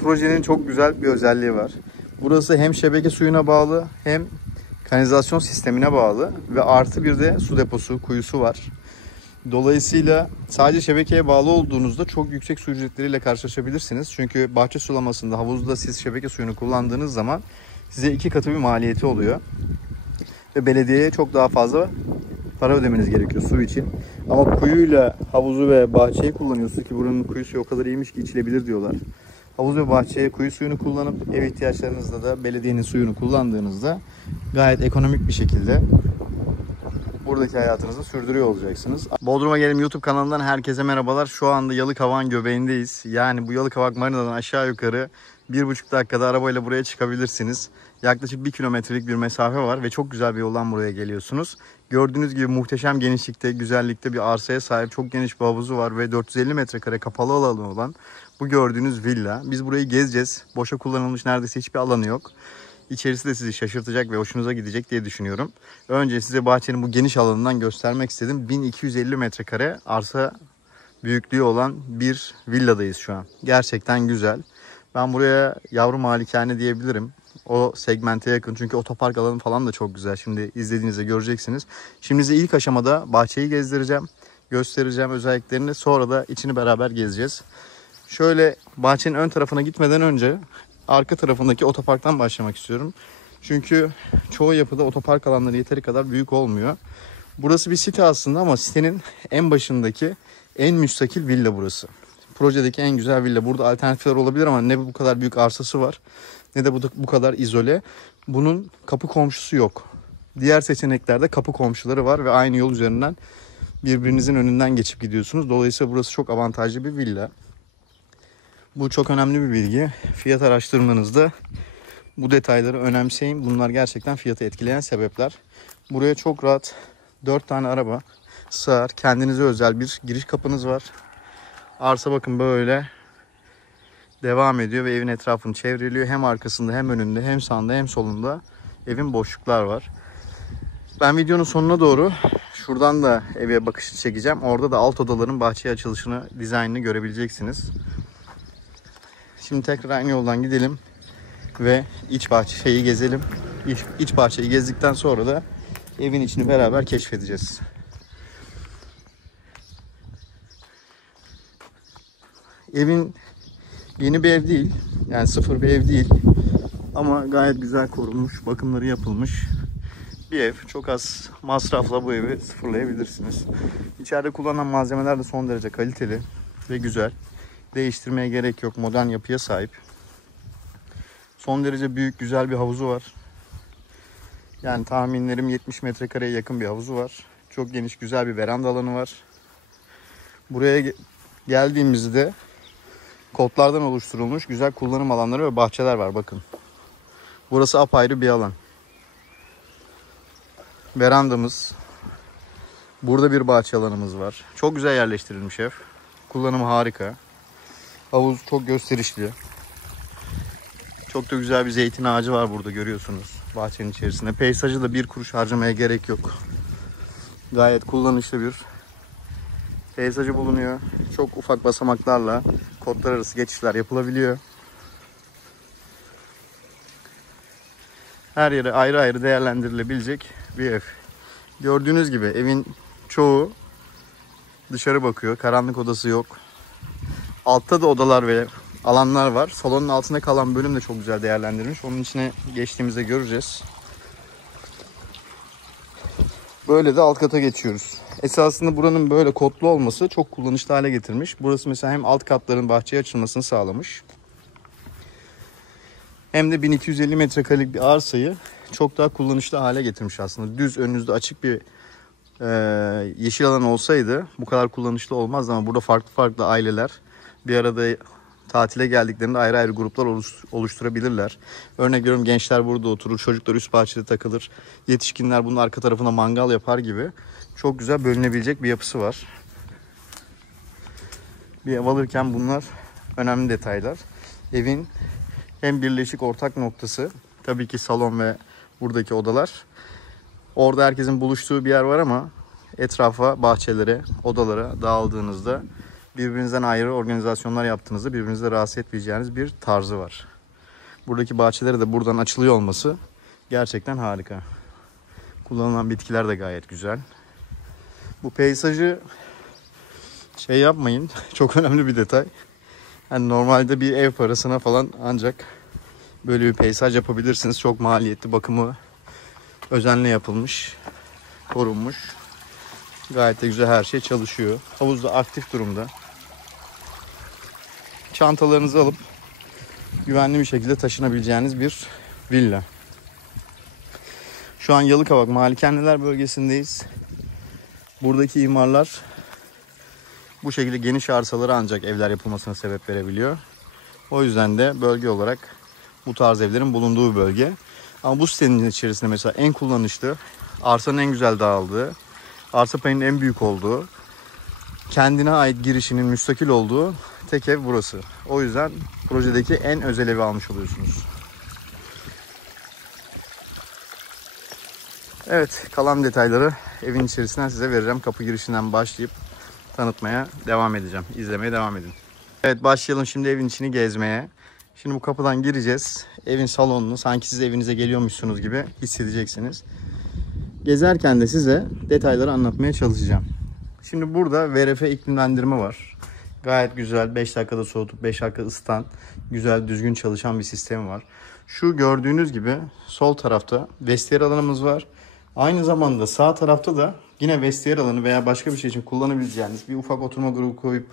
projenin çok güzel bir özelliği var. Burası hem şebeke suyuna bağlı hem kanalizasyon sistemine bağlı ve artı bir de su deposu, kuyusu var. Dolayısıyla sadece şebekeye bağlı olduğunuzda çok yüksek su ücretleriyle karşılaşabilirsiniz. Çünkü bahçe sulamasında, havuzda siz şebeke suyunu kullandığınız zaman size 2 katı bir maliyeti oluyor. Ve belediyeye çok daha fazla para ödemeniz gerekiyor su için. Ama kuyuyla havuzu ve bahçeyi kullanıyorsunuz ki buranın kuyu suyu o kadar iyiymiş ki içilebilir diyorlar. Havuz ve bahçeye kuyu suyunu kullanıp ev ihtiyaçlarınızda da belediyenin suyunu kullandığınızda gayet ekonomik bir şekilde buradaki hayatınızı sürdürüyor olacaksınız. Bodrum'a Gelin YouTube kanalından herkese merhabalar. Şu anda Yalıkavak'ın göbeğindeyiz. Yani bu Yalıkavak Marina'dan aşağı yukarı 1,5 dakikada arabayla buraya çıkabilirsiniz. Yaklaşık 1 kilometrelik bir mesafe var ve çok güzel bir yoldan buraya geliyorsunuz. Gördüğünüz gibi muhteşem genişlikte, güzellikte bir arsaya sahip, çok geniş bir havuzu var ve 450 metrekare kapalı alanı olan bu gördüğünüz villa. Biz burayı gezeceğiz. Boşa kullanılmış neredeyse hiçbir alanı yok. İçerisi de sizi şaşırtacak ve hoşunuza gidecek diye düşünüyorum. Önce size bahçenin bu geniş alanından göstermek istedim. 1250 metrekare arsa büyüklüğü olan bir villadayız şu an. Gerçekten güzel. Ben buraya yavru malikane diyebilirim. O segmente yakın. Çünkü otopark alanı falan da çok güzel. Şimdi izlediğinizde göreceksiniz. Şimdi size ilk aşamada bahçeyi gezdireceğim. Göstereceğim özelliklerini. Sonra da içini beraber gezeceğiz. Şöyle bahçenin ön tarafına gitmeden önce arka tarafındaki otoparktan başlamak istiyorum. Çünkü çoğu yapıda otopark alanları yeteri kadar büyük olmuyor. Burası bir site aslında ama sitenin en başındaki en müstakil villa burası. Projedeki en güzel villa. Burada alternatifler olabilir ama ne bu kadar büyük arsası var ne de bu kadar izole. Bunun kapı komşusu yok. Diğer seçeneklerde kapı komşuları var ve aynı yol üzerinden birbirinizin önünden geçip gidiyorsunuz. Dolayısıyla burası çok avantajlı bir villa. Bu çok önemli bir bilgi. Fiyat araştırmanızda bu detayları önemseyin. Bunlar gerçekten fiyatı etkileyen sebepler. Buraya çok rahat 4 tane araba sığar. Kendinize özel bir giriş kapınız var. Arsa bakın böyle devam ediyor ve evin etrafını çevreliyor. Hem arkasında hem önünde hem sağında hem solunda evin boşluklar var. Ben videonun sonuna doğru şuradan da eve bakışı çekeceğim. Orada da alt odaların bahçeye açılışını, dizaynını görebileceksiniz. Şimdi tekrar aynı yoldan gidelim ve iç bahçeyi gezelim. İç bahçeyi gezdikten sonra da evin içini beraber keşfedeceğiz. Evin yeni bir ev değil. Yani sıfır bir ev değil. Ama gayet güzel korunmuş, bakımları yapılmış bir ev. Çok az masrafla bu evi sıfırlayabilirsiniz. İçeride kullanılan malzemeler de son derece kaliteli ve güzel. Değiştirmeye gerek yok. Modern yapıya sahip. Son derece büyük, güzel bir havuzu var. Yani tahminlerim 70 metrekareye yakın bir havuzu var. Çok geniş, güzel bir veranda alanı var. Buraya geldiğimizde kotlardan oluşturulmuş güzel kullanım alanları ve bahçeler var. Bakın. Burası apayrı bir alan. Verandamız. Burada bir bahçe alanımız var. Çok güzel yerleştirilmiş ev. Kullanımı harika. Havuz çok gösterişli. Çok da güzel bir zeytin ağacı var burada, görüyorsunuz bahçenin içerisinde. Peyzajı da bir kuruş harcamaya gerek yok. Gayet kullanışlı bir peyzajı bulunuyor. Çok ufak basamaklarla kotlar arası geçişler yapılabiliyor. Her yere ayrı ayrı değerlendirilebilecek bir ev. Gördüğünüz gibi evin çoğu dışarı bakıyor. Karanlık odası yok. Altta da odalar ve alanlar var. Salonun altında kalan bölüm de çok güzel değerlendirilmiş. Onun içine geçtiğimizde göreceğiz. Böyle de alt kata geçiyoruz. Esasında buranın böyle kotlu olması çok kullanışlı hale getirmiş. Burası mesela hem alt katların bahçeye açılmasını sağlamış, hem de 1250 metrekarelik bir arsayı çok daha kullanışlı hale getirmiş aslında. Düz önünüzde açık bir yeşil alan olsaydı bu kadar kullanışlı olmazdı ama burada farklı farklı aileler bir arada tatile geldiklerinde ayrı ayrı gruplar oluşturabilirler. Örnek veriyorum, gençler burada oturur, çocuklar üst bahçede takılır, yetişkinler bunun arka tarafına mangal yapar gibi çok güzel bölünebilecek bir yapısı var. Bir ev alırken bunlar önemli detaylar. Evin hem birleşik ortak noktası tabii ki salon ve buradaki odalar. Orada herkesin buluştuğu bir yer var ama etrafa, bahçelere, odalara dağıldığınızda birbirinizden ayrı organizasyonlar yaptığınızda birbirinizi de rahatsız etmeyeceğiniz bir tarzı var. Buradaki bahçeleri de buradan açılıyor olması gerçekten harika. Kullanılan bitkiler de gayet güzel. Bu peyzajı şey yapmayın. Çok önemli bir detay. Yani normalde bir ev parasına falan ancak böyle bir peyzaj yapabilirsiniz. Çok maliyetli, bakımı özenle yapılmış, korunmuş. Gayet de güzel, her şey çalışıyor. Havuz da aktif durumda. Çantalarınızı alıp güvenli bir şekilde taşınabileceğiniz bir villa. Şu an Yalıkavak Malikaneler bölgesindeyiz. Buradaki imarlar bu şekilde geniş arsalara ancak evler yapılmasına sebep verebiliyor. O yüzden de bölge olarak bu tarz evlerin bulunduğu bir bölge. Ama bu sitenin içerisinde mesela en kullanışlı, arsanın en güzel dağıldığı, arsa payının en büyük olduğu, kendine ait girişinin müstakil olduğu tek ev burası. O yüzden projedeki en özel evi almış oluyorsunuz. Evet, kalan detayları evin içerisinden size vereceğim. Kapı girişinden başlayıp tanıtmaya devam edeceğim. İzlemeye devam edin. Evet, başlayalım şimdi evin içini gezmeye. Şimdi bu kapıdan gireceğiz. Evin salonunu sanki siz evinize geliyormuşsunuz gibi hissedeceksiniz. Gezerken de size detayları anlatmaya çalışacağım. Şimdi burada VRF iklimlendirme var. Gayet güzel, 5 dakikada soğutup 5 dakika ısıtan, güzel düzgün çalışan bir sistemi var. Şu gördüğünüz gibi sol tarafta vestiyer alanımız var. Aynı zamanda sağ tarafta da yine vestiyer alanı veya başka bir şey için kullanabileceğiniz bir ufak oturma grubu koyup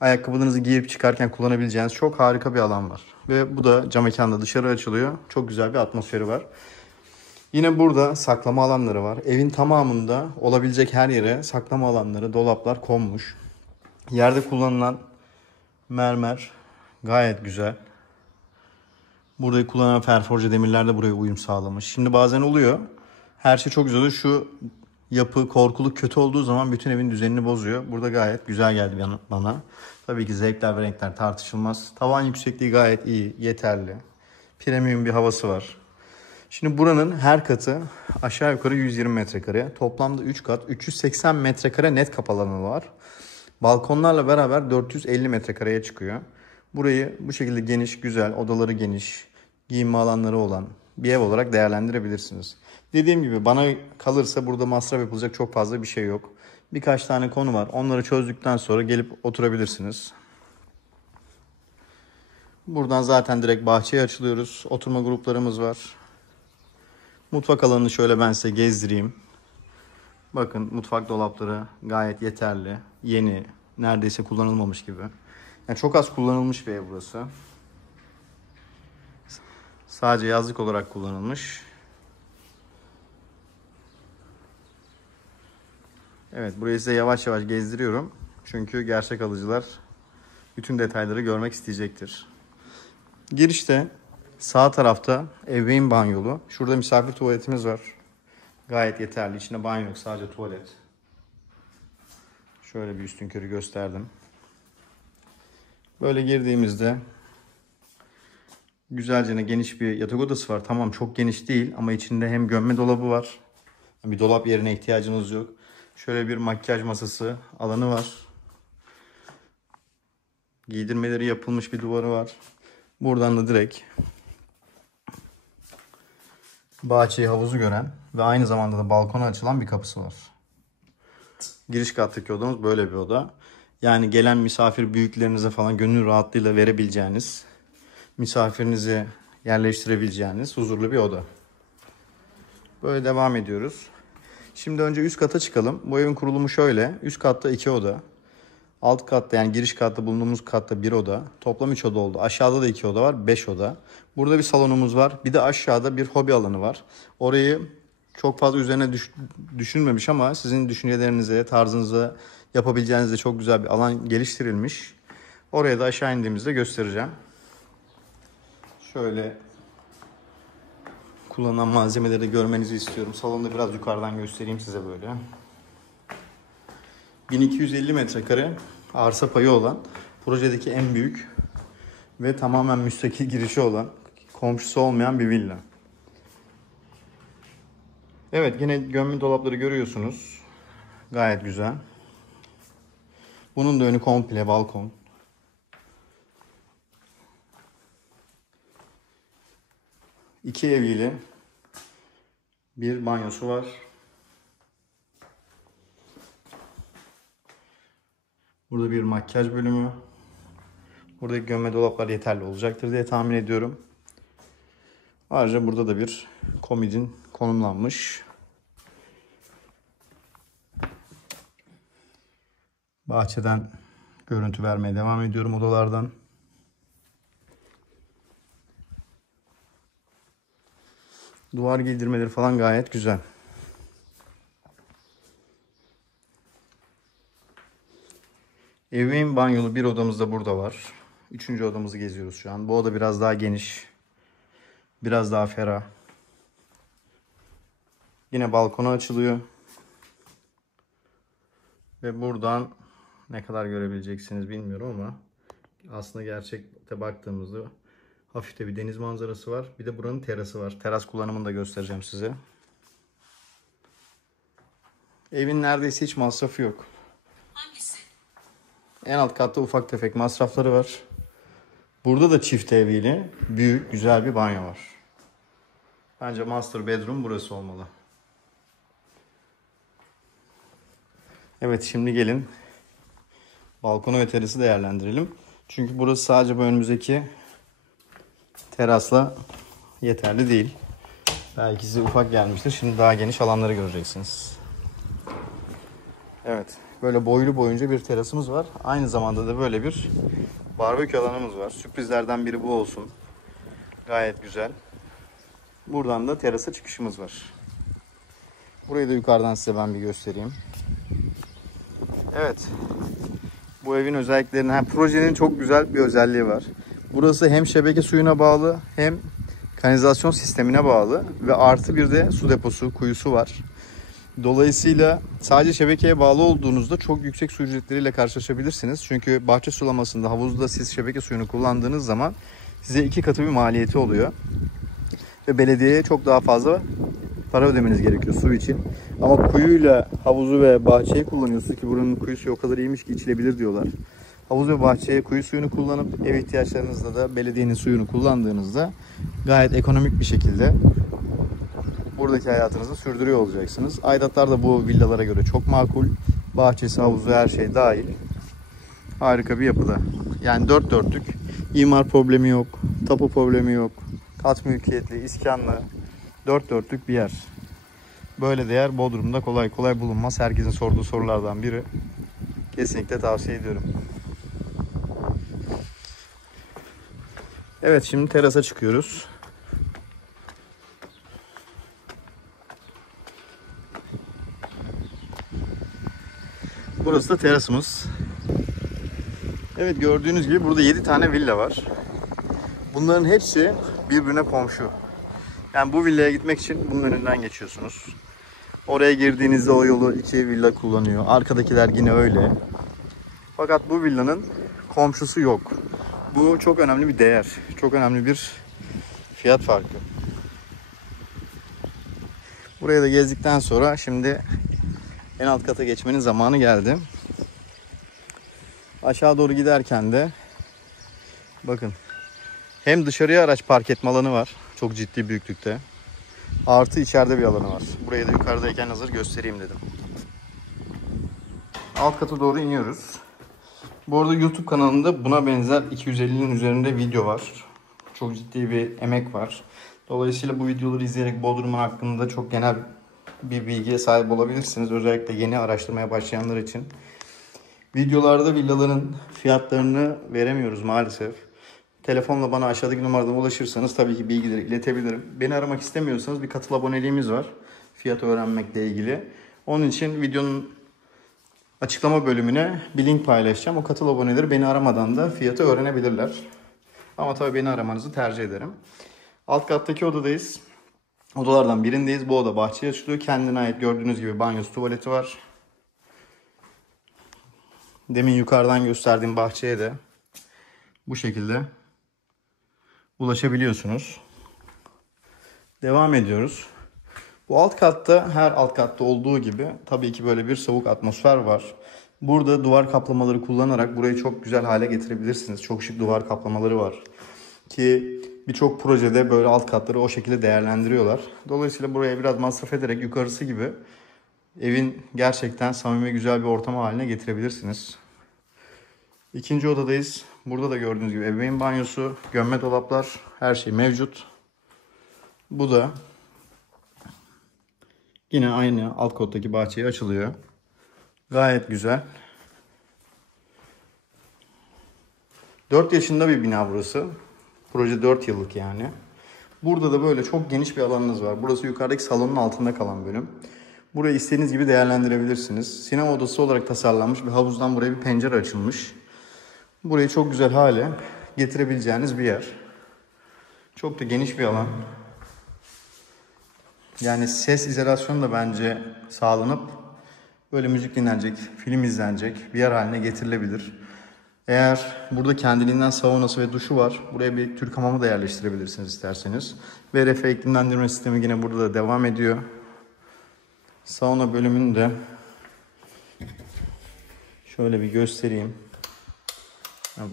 ayakkabılarınızı giyip çıkarken kullanabileceğiniz çok harika bir alan var. Ve bu da cam mekanda dışarı açılıyor. Çok güzel bir atmosferi var. Yine burada saklama alanları var. Evin tamamında olabilecek her yere saklama alanları, dolaplar konmuş. Yerde kullanılan mermer gayet güzel. Burada kullanılan ferforje demirler de buraya uyum sağlamış. Şimdi bazen oluyor. Her şey çok güzel oluyor. Şu yapı, korkuluk kötü olduğu zaman bütün evin düzenini bozuyor. Burada gayet güzel geldi bana. Tabii ki zevkler ve renkler tartışılmaz. Tavan yüksekliği gayet iyi, yeterli. Premium bir havası var. Şimdi buranın her katı aşağı yukarı 120 metrekare. Toplamda 3 kat, 380 metrekare net kapalı alanı var. Balkonlarla beraber 450 metrekareye çıkıyor. Burayı bu şekilde geniş, güzel, odaları geniş, giyinme alanları olan bir ev olarak değerlendirebilirsiniz. Dediğim gibi bana kalırsa burada masraf yapılacak çok fazla bir şey yok. Birkaç tane konu var. Onları çözdükten sonra gelip oturabilirsiniz. Buradan zaten direkt bahçeye açılıyoruz. Oturma gruplarımız var. Mutfak alanını şöyle ben size gezdireyim. Bakın, mutfak dolapları gayet yeterli. Yeni, neredeyse kullanılmamış gibi. Yani çok az kullanılmış bir ev burası. Sadece yazlık olarak kullanılmış. Evet, burayı size yavaş yavaş gezdiriyorum. Çünkü gerçek alıcılar bütün detayları görmek isteyecektir. Girişte sağ tarafta ebeveyn banyolu. Şurada misafir tuvaletimiz var. Gayet yeterli. İçinde banyo yok, sadece tuvalet. Şöyle bir üstünkörü gösterdim. Böyle girdiğimizde güzelce geniş bir yatak odası var. Tamam, çok geniş değil ama içinde hem gömme dolabı var. Bir dolap yerine ihtiyacınız yok. Şöyle bir makyaj masası alanı var. Giydirmeleri yapılmış bir duvarı var. Buradan da direkt bahçeyi, havuzu gören ve aynı zamanda da balkona açılan bir kapısı var. Giriş kattaki odamız böyle bir oda. Yani gelen misafir büyüklerinize falan gönül rahatlığıyla verebileceğiniz, misafirinizi yerleştirebileceğiniz huzurlu bir oda. Böyle devam ediyoruz. Şimdi önce üst kata çıkalım. Bu evin kurulumu şöyle. Üst katta 2 oda. Alt katta, yani giriş katta, bulunduğumuz katta 1 oda. Toplam 3 oda oldu. Aşağıda da 2 oda var. 5 oda. Burada bir salonumuz var. Bir de aşağıda bir hobi alanı var. Orayı çok fazla üzerine düşünmemiş ama sizin düşüncelerinize, tarzınıza yapabileceğinizde çok güzel bir alan geliştirilmiş. Oraya da aşağı indiğimizde göstereceğim. Şöyle kullanılan malzemeleri de görmenizi istiyorum. Salonu da biraz yukarıdan göstereyim size böyle. 1250 metrekare arsa payı olan, projedeki en büyük ve tamamen müstakil girişi olan, komşusu olmayan bir villa. Evet, yine gömme dolapları görüyorsunuz. Gayet güzel. Bunun da önü komple balkon. İki eviyle bir banyosu var. Burada bir makyaj bölümü. Buradaki gömme dolaplar yeterli olacaktır diye tahmin ediyorum. Ayrıca burada da bir komodin konumlanmış. Bahçeden görüntü vermeye devam ediyorum odalardan. Duvar giydirmeleri falan gayet güzel. Ebeveyn banyolu bir odamız da burada var. Üçüncü odamızı geziyoruz şu an. Bu oda biraz daha geniş. Biraz daha ferah. Yine balkona açılıyor. Ve buradan ne kadar görebileceksiniz bilmiyorum ama aslında gerçekte baktığımızda hafif de bir deniz manzarası var. Bir de buranın terası var. Teras kullanımını da göstereceğim size. Evin neredeyse hiç masrafı yok. Hangisi? En alt katta ufak tefek masrafları var. Burada da çift eviyle büyük, güzel bir banyo var. Bence master bedroom burası olmalı. Evet, şimdi gelin balkonu ve terası değerlendirelim. Çünkü burası sadece bu önümüzdeki terasla yeterli değil. Belki size ufak gelmiştir. Şimdi daha geniş alanları göreceksiniz. Evet, böyle boylu boyunca bir terasımız var. Aynı zamanda da böyle bir barbekü alanımız var. Sürprizlerden biri bu olsun. Gayet güzel. Buradan da terasa çıkışımız var. Burayı da yukarıdan size ben bir göstereyim. Evet. Bu evin özelliklerinden, projenin çok güzel bir özelliği var. Burası hem şebeke suyuna bağlı hem kanalizasyon sistemine bağlı ve artı bir de su deposu, kuyusu var. Dolayısıyla sadece şebekeye bağlı olduğunuzda çok yüksek su ücretleriyle karşılaşabilirsiniz. Çünkü bahçe sulamasında, havuzda siz şebeke suyunu kullandığınız zaman size 2 katı bir maliyeti oluyor. Ve belediyeye çok daha fazla para ödemeniz gerekiyor su için. Ama kuyuyla havuzu ve bahçeyi kullanıyorsunuz ki buranın kuyusu o kadar iyiymiş ki içilebilir diyorlar. Havuz ve bahçeye kuyu suyunu kullanıp ev ihtiyaçlarınızda da belediyenin suyunu kullandığınızda gayet ekonomik bir şekilde buradaki hayatınızı sürdürüyor olacaksınız. Aidatlar da bu villalara göre çok makul. Bahçesi, havuzu, her şey dahil. Harika bir yapıda. Yani dört dörtlük. İmar problemi yok. Tapu problemi yok. Kat mülkiyetli, iskanlı. Dört dörtlük bir yer. Böyle değer Bodrum'da kolay kolay bulunmaz. Herkesin sorduğu sorulardan biri. Kesinlikle tavsiye ediyorum. Evet, şimdi terasa çıkıyoruz. Burası da terasımız. Evet, gördüğünüz gibi burada 7 tane villa var. Bunların hepsi birbirine komşu. Yani bu villaya gitmek için bunun önünden geçiyorsunuz. Oraya girdiğinizde o yolu 2 villa kullanıyor. Arkadakiler yine öyle. Fakat bu villanın komşusu yok. Bu çok önemli bir değer. Çok önemli bir fiyat farkı. Buraya da gezdikten sonra şimdi en alt kata geçmenin zamanı geldi. Aşağı doğru giderken de bakın, hem dışarıya araç park etme alanı var. Çok ciddi büyüklükte. Artı içeride bir alanı var. Burayı da yukarıdayken hazır göstereyim dedim. Alt kata doğru iniyoruz. Bu arada YouTube kanalında buna benzer 250'nin üzerinde video var. Çok ciddi bir emek var. Dolayısıyla bu videoları izleyerek Bodrum hakkında çok genel bir bilgiye sahip olabilirsiniz. Özellikle yeni araştırmaya başlayanlar için. Videolarda villaların fiyatlarını veremiyoruz maalesef. Telefonla bana aşağıdaki numaradan ulaşırsanız tabii ki bilgileri iletebilirim. Beni aramak istemiyorsanız bir katıl aboneliğimiz var. Fiyatı öğrenmekle ilgili. Onun için videonun açıklama bölümüne bir link paylaşacağım. O katıl aboneleri beni aramadan da fiyatı öğrenebilirler. Ama tabii beni aramanızı tercih ederim. Alt kattaki odadayız. Odalardan birindeyiz. Bu oda bahçeye açılıyor. Kendine ait gördüğünüz gibi banyosu, tuvaleti var. Demin yukarıdan gösterdiğim bahçeye de bu şekilde ulaşabiliyorsunuz. Devam ediyoruz. Bu alt katta, her alt katta olduğu gibi tabii ki böyle bir soğuk atmosfer var. Burada duvar kaplamaları kullanarak burayı çok güzel hale getirebilirsiniz. Çok şık duvar kaplamaları var. Ki birçok projede böyle alt katları o şekilde değerlendiriyorlar. Dolayısıyla buraya biraz masraf ederek yukarısı gibi evin gerçekten samimi güzel bir ortam haline getirebilirsiniz. İkinci odadayız. Burada da gördüğünüz gibi ebeveyn banyosu, gömme dolaplar, her şey mevcut. Bu da yine aynı alt kattaki bahçeye açılıyor. Gayet güzel. 4 yaşında bir bina burası. Proje 4 yıllık yani. Burada da böyle çok geniş bir alanınız var. Burası yukarıdaki salonun altında kalan bölüm. Burayı istediğiniz gibi değerlendirebilirsiniz. Sinema odası olarak tasarlanmış bir havuzdan buraya bir pencere açılmış. Burayı çok güzel hale getirebileceğiniz bir yer. Çok da geniş bir alan. Yani ses izolasyonu da bence sağlanıp böyle müzik dinlenecek, film izlenecek bir yer haline getirilebilir. Eğer burada kendiliğinden saunası ve duşu var, buraya bir Türk hamamı da yerleştirebilirsiniz isterseniz. VRF iklimlendirme sistemi yine burada da devam ediyor. Sauna bölümünü de şöyle bir göstereyim.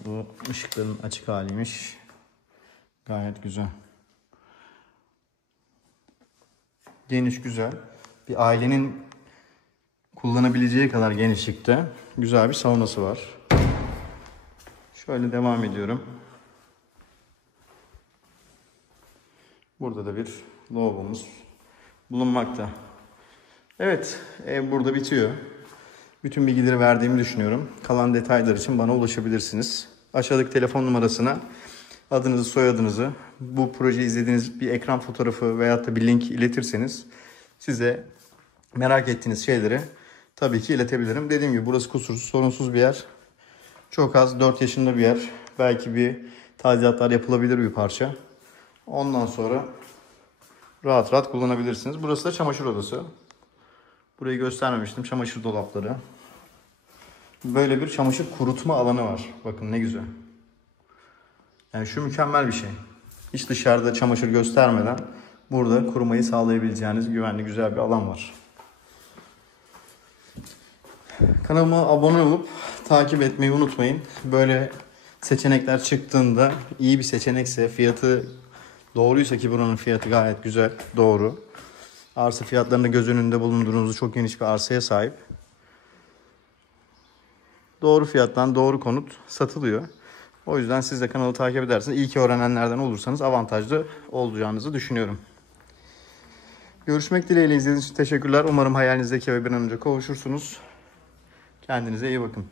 Bu ışıkların açık haliymiş. Gayet güzel. Geniş, güzel. Bir ailenin kullanabileceği kadar genişlikte güzel bir saunası var. Şöyle devam ediyorum. Burada da bir lavabomuz bulunmakta. Evet, ev burada bitiyor. Bütün bilgileri verdiğimi düşünüyorum. Kalan detaylar için bana ulaşabilirsiniz. Aşağıdaki telefon numarasına adınızı, soyadınızı, bu projeyi izlediğiniz bir ekran fotoğrafı veyahut da bir link iletirseniz size merak ettiğiniz şeyleri tabii ki iletebilirim. Dediğim gibi burası kusursuz, sorunsuz bir yer. Çok az 4 yaşında bir yer. Belki bir tadilatlar yapılabilir bir parça. Ondan sonra rahat rahat kullanabilirsiniz. Burası da çamaşır odası. Burayı göstermemiştim. Çamaşır dolapları. Böyle bir çamaşır kurutma alanı var. Bakın ne güzel. Yani şu mükemmel bir şey. Hiç dışarıda çamaşır göstermeden burada kurumayı sağlayabileceğiniz güvenli güzel bir alan var. Kanalıma abone olup takip etmeyi unutmayın. Böyle seçenekler çıktığında iyi bir seçenekse, fiyatı doğruysa, ki buranın fiyatı gayet güzel, doğru. Arsa fiyatlarını göz önünde bulundurduğunuzda çok geniş bir arsaya sahip. Doğru fiyattan doğru konut satılıyor. O yüzden siz de kanalı takip ederseniz, iyi ki öğrenenlerden olursanız avantajlı olacağınızı düşünüyorum. Görüşmek dileğiyle, izlediğiniz için teşekkürler. Umarım hayalinizdeki eve bir an önce kavuşursunuz. Kendinize iyi bakın.